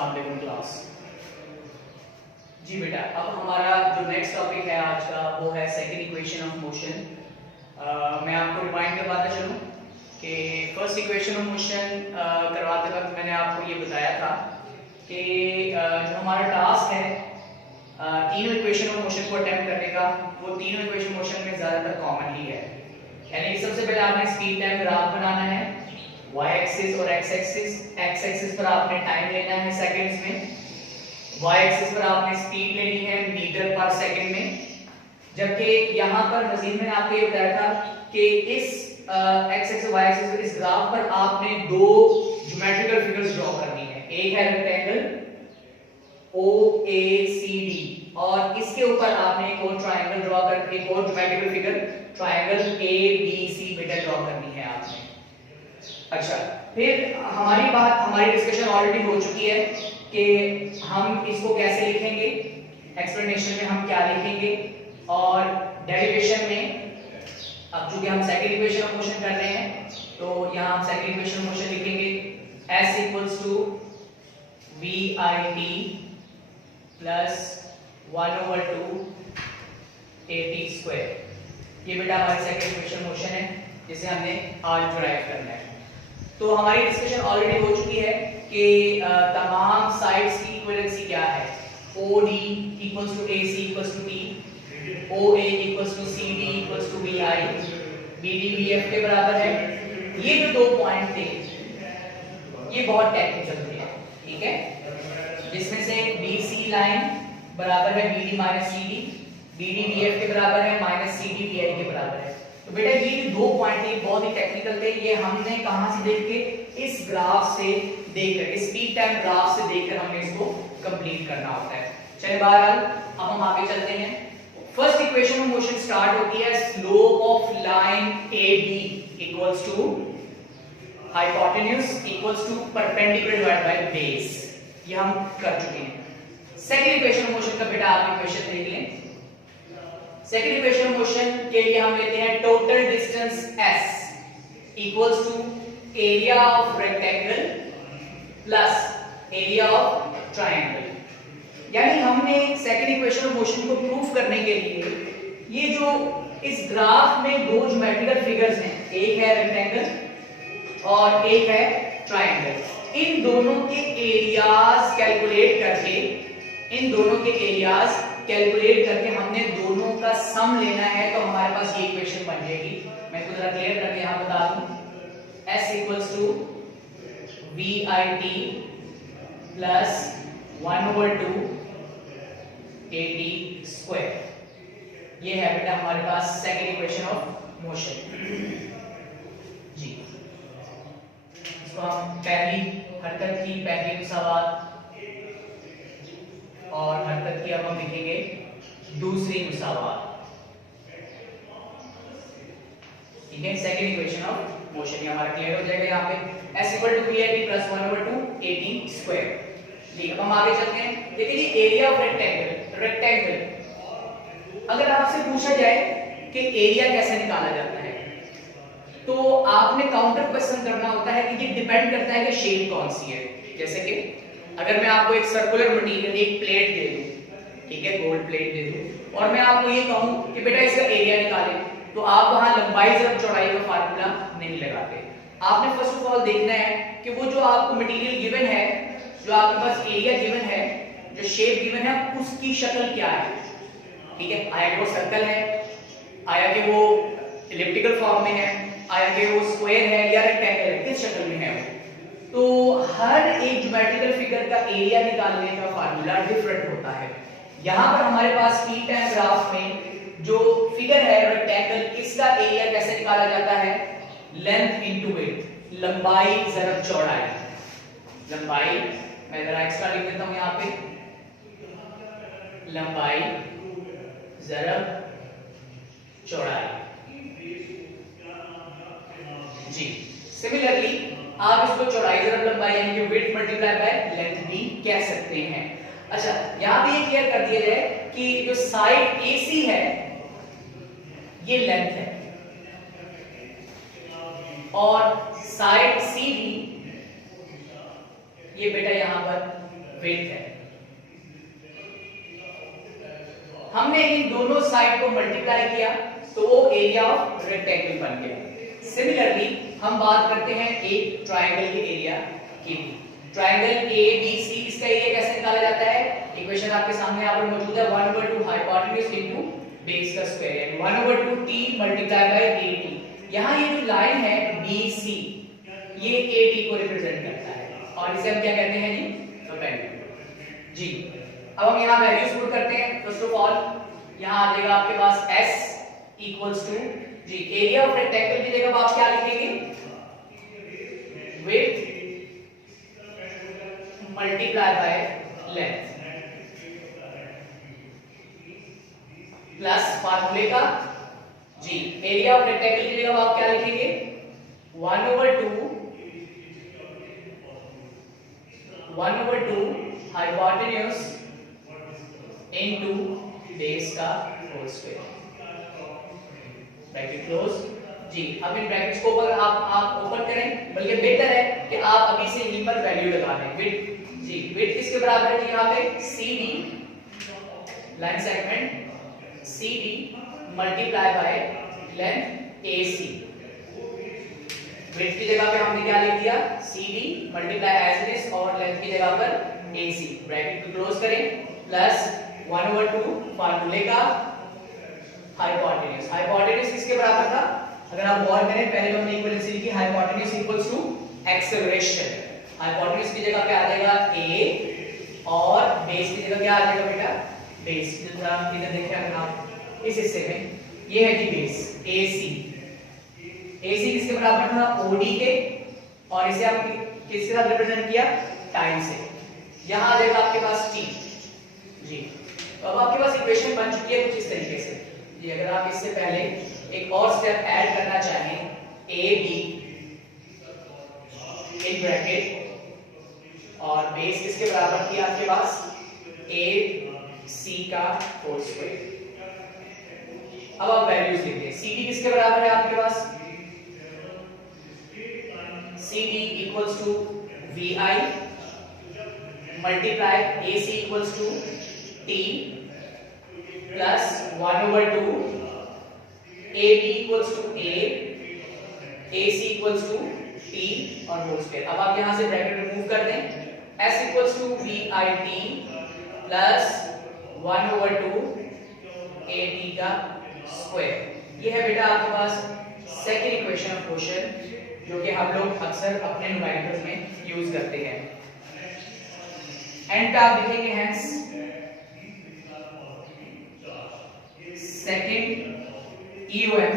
अस्सलाम वालेकुम क्लास। जी बेटा, अब हमारा जो नेक्स्ट टॉपिक है आज का वो है सेकंड इक्वेशन ऑफ मोशन। मैं आपको रिमाइंड करवाता चलूं कि फर्स्ट इक्वेशन ऑफ मोशन करवाते वक्त मैंने आपको ये बताया था कि जो हमारा टास्क है तीनों इक्वेशन ऑफ मोशन को अटेम्प्ट करने का, वो तीनों इक्वेशन मोशन में ज़्यादातर कॉमन ही है। यानी सबसे पहले आपने स्पीड टाइम ग्राफ बनाना है, y एक्सिस और x एक्सिस। x एक्सिस पर आपने टाइम लेना है सेकंड्स में, y एक्सिस पर आपने स्पीड लेनी है मीटर पर सेकंड में। जबकि यहाँ पर मजीद मैंने आपको ये बताया था कि इस x एक्सिस y एक्सिस इस ग्राफ पर आपने दो ज्योमेट्रिकल फिगर्स ड्रॉ करनी है। एक है रेक्टेंगल OACD और इसके ऊपर आपने एक और ट्रायंगल ड्रॉ कर, एक और ज्योमेट्रिकल फिगर ट्रायंगल ABC बेटा ड्रॉ करनी है आपने। अच्छा, फिर हमारी डिस्कशन ऑलरेडी हो चुकी है कि हम इसको कैसे लिखेंगे, एक्सप्लेनेशन में हम क्या लिखेंगे और डेरिवेशन में। अब चूंकि हम सेकंड इक्वेशन ऑफ मोशन कर रहे हैं तो यहां हम सेकंड इक्वेशन ऑफ मोशन लिखेंगे S equals to VIT plus 1/2 AT square. ये बेटा हमारी सेकंड इक्वेशन मोशन है जिसे हमने आज डिराइव करना है। तो हमारी डिस्कशन ऑलरेडी हो चुकी है कि तमाम साइड्स की इक्विवेलेंसी क्या है। OD equals to AC equals to T, OA equals to CD equals to BI, BD BF के बराबर है। ये जो दो पॉइंट थे ये बहुत टेक्निकल थे, ठीक है, जिसमें से BC लाइन बराबर है BD minus CD, BD BF के बराबर है माइनस CD BI के बराबर है। तो बेटा ये जो दो पॉइंट थे बहुत ही टेक्निकल थे। ये हमने कहां से देख के, इस ग्राफ से देखकर, इस स्पीड टाइम ग्राफ से देखकर हमने इसको कंप्लीट करना होता है। चलिए बहरहाल अब हम आगे चलते हैं। First equation of motion start होती है slope of line AB equals to hypotenuse equals to perpendicular divided by base. ये हम कर चुके हैं। सेकंड इक्वेशन ऑफ मोशन का बेटा आप इक्वेशन देख लें। सेकंड इक्वेशन ऑफ मोशन के लिए हम लेते हैं total distance S equals to area of rectangle plus area of triangle. यानी हमने सेकंड इक्वेशन ऑफ मोशन को प्रूफ करने के लिए ये जो इस ग्राफ में दो ज्योमेट्रिकल फिगर्स हैं, एक है रेक्टेंगल और एक है ट्रायंगल, इन दोनों के एरियाज कैलकुलेट करके, इन दोनों के एरियाज कैलकुलेट करके हमने दोनों का सम लेना है। तो हमारे पास ये इक्वेशन बन जाएगी। मैं इसको जरा क्लियर करके यहां बता दूं। S equals to VIT plus 1/2 AT square. ये है बेटा हमारे पास सेकंड इक्वेशन ऑफ मोशन। जी, इसको हम पहली हरकत की पहली मुसावात और हरकत की अब हम लिखेंगे दूसरी मुसावात, ठीक है। सेकंड इक्वेशन ऑफ मोशन ये हमारा क्लियर हो जाएगा। यहाँ पे S equal to VIT plus 1/2 AT square. ठीक है, अब हम आगे चलते हैं। देखिए जी एरिया ऑफ रेक्टेंगल, अगर आपसे पूछा जाए कि एरिया कैसे निकाला जाता है तो आपने काउंटर क्वेश्चन करना होता है कि ये डिपेंड करता है कि शेप कौन सी है। जैसे कि अगर मैं आपको एक सर्कुलर मटेरियल, एक प्लेट दे दूं, ठीक है, गोल्ड प्लेट दे दूं, और मैं आपको ये कहूं कि बेटा इसका एरिया निकाले, तो आप वहां लंबाई ज़रब चौड़ाई का फार्मूला नहीं लगाते। आपने फर्स्ट ऑफ ऑल देखना है कि वो जो आपको मटेरियल गिवन है, जो आपके पास एरिया गिवन है, जो शेप गिवन है, उसकी शक्ल क्या है, ठीक है। आया कि वो सर्कल है, आया कि वो इलिप्टिकल फॉर्म में है, आया कि वो स्क्वायर है या रेक्टेंगल है, किस शक्ल में है वो। तो हर एक ज्योमेट्रिकल फिगर का एरिया निकालने का फार्मूला डिफरेंट होता है। यहां पर हमारे पास स्पीड टाइम ग्राफ में जो फिगर है रेक्टेंगल, इसका एरिया कैसे निकाला जाता है, लेंथ इनटू विड्थ, लंबाई ज़रब चौड़ाई। लंबाई मैं जरा एक्स्ट्रा लिख देता हूं यहां पे, लंबाई ज़रब चौड़ाई। जी, सिमिलरली आप इसको चौड़ाई ज़रब लंबाई यानी कि विड्थ मल्टीप्लाई बाय लेंथ भी कह सकते हैं। अच्छा, यहां पे ये क्लियर कर दिया जाए कि जो साइड AC है ये लेंथ है और साइड CD ये बेटा यहां पर विड्थ है। हमने इन दोनों साइड को मल्टीप्लाई किया तो वो एरिया ऑफ रेक्टेंगल बन गया। सिमिलरली हम बात करते हैं एक ट्रायंगल के एरिया की। ट्रायंगल ए बी सी, इसका एरिया कैसे निकाला जाता है? इक्वेशन आपके सामने यहाँ पर मौजूद है, 1/2 हाइपोटेन्यूज इनटू बेस का square, 1/2 t multiply by at। यहाँ ये जो लाइन है BC ये AD को रिप्रेजेंट करता है और इसे हम क्या कहते हैं जी? परपेंडिकुलर जी। अब हम यहाँ वैल्यूज पुट करते हैं। फर्स्ट ऑफ ऑल यहाँ आ जाएगा आपके पास S इक्वल्स टू जी एरिया ऑफ रेक्टेंगल की जगह आप क्या लिखेंगे? Width multiply by length plus फार्मूले का जी एरिया ऑफ रेक्टेंगल की जगह आप क्या लिखेंगे? 1/2 हाइपोटेन्यूज इनटू बेस का होल स्क्वायर, ब्रैकेट क्लोज जी। अब इन ब्रैकेट्स को अगर आप ओपन करें, बल्कि बेहतर है कि आप अभी से यहीं पर वैल्यू लगा दें। विड्थ जी, विड्थ किसके बराबर है? यहाँ पे CD line segment CD multiply by length AC। Width की जगह पे हमने क्या लिख दिया? CD multiply as it is और लेंथ की जगह पर AC, ब्रैकेट को क्लोज करें प्लस 1/2 फार्मूले का हाइपोटेन्यूज। हाइपोटेन्यूज किसके बराबर था? अगर आप गौर करें पहले हमने इक्वेशन लिखी hypotenuse equals to acceleration. Hypotenuse की जगह पे आ जाएगा A और बेस की जगह क्या आ जाएगा बेटा? बेस। इधर देखिए अगर आप इस हिस्से में ये है जी बेस AC। AC किसके बराबर था? OD के, और इसे आप किसके साथ रिप्रेजेंट किया? टाइम से। यहां आ जाएगा आपके पास T जी। तो अब आपके पास इक्वेशन बन चुकी है कुछ इस तरीके से जी। अगर आप इससे पहले एक और स्टेप ऐड करना चाहें, AB इन ब्रैकेट और बेस किसके बराबर थी आपके पास? AC का होल स्क्वायर। अब आप वैल्यूज लिखते हैं। CD किसके बराबर है आपके पास? CD equals to VI multiply AC equals to T plus 1/2 AB equals to A, AC equals to T और होल स्क्वायर। अब आप यहां से ब्रैकेट रिमूव कर दें। S equals to VIT plus 1/2 AT का स्क्वायर। ये है बेटा आपके पास सेकंड इक्वेशन ऑफ क्वेश्चन, जो कि हम लोग अक्सर अपने न्यूमेरिकल्स में यूज करते हैं। एंड पे आप लिखेंगे hence second EOM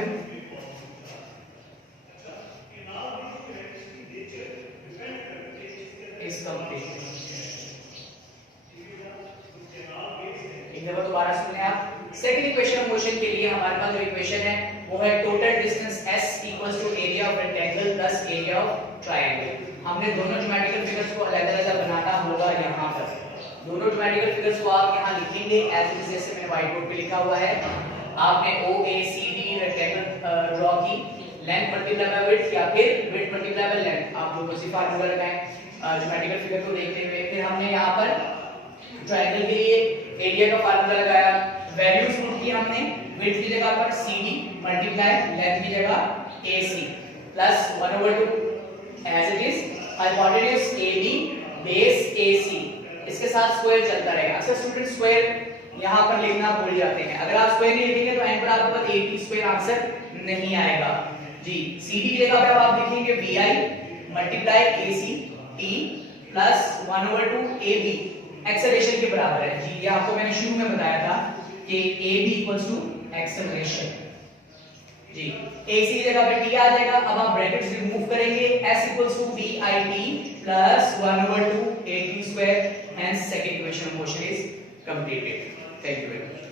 is complete. एक दफा दोबारा सुनिए आप। सेकंड इक्वेशन ऑफ मोशन के लिए हमारे पास जो इक्वेशन है वो है total distance S equals to area of rectangle plus area of triangle. हमने दोनों ज्योमेट्रिकल फिगर्स को अलग-अलग बनाना होगा। यहाँ पर दोनों ज्योमेट्रिकल फिगर्स को आप यहाँ लिखेंगे एज इट इज, जैसे मैंने व्हाइट बोर्ड पे लिखा हुआ है। आपने OACD रेक्टेंगल ड्रॉ की, लेंथ मल्टीप्लाई बाय विड्थ या फिर विड्थ मल्टीप्लाई बाय लेंथ, आप लोगों को फार्मूला लगाएं ज्योमेट्रिकल फिगर को देखते हुए। फिर हमने यहाँ पर ट्रायंगल के लिए एरिया का फार्मूला लगाया, वैल्यूज पुट की हमने। विड्थ की जगह पर CD मल्टीप्लाई लेंथ की जगह AC plus 1/2 as it is hypotenuse AB base AC, इसके साथ स्क्वायर चलता रहेगा। अक्सर स्टूडेंट स्क्वायर यहाँ पर लिखना भूल जाते हैं। अगर आप स्क्वायर नहीं लिखेंगे तो एंड पर आपके पास AT स्क्वायर आंसर नहीं आएगा जी। CD की जगह पे आप लिखेंगे VI multiply AC T plus 1/2 AB acceleration के बराबर है जी। ये आपको मैंने शुरू में बताया था कि AB इक्वल्स टू एक्सेलरेशन जी। AC की जगह पे T आ जाएगा। अब आप ब्रैकेट्स रिमूव करेंगे, S equals to VIT plus 1/2 AT square, hence second equation of motion is completed. Thank you very much.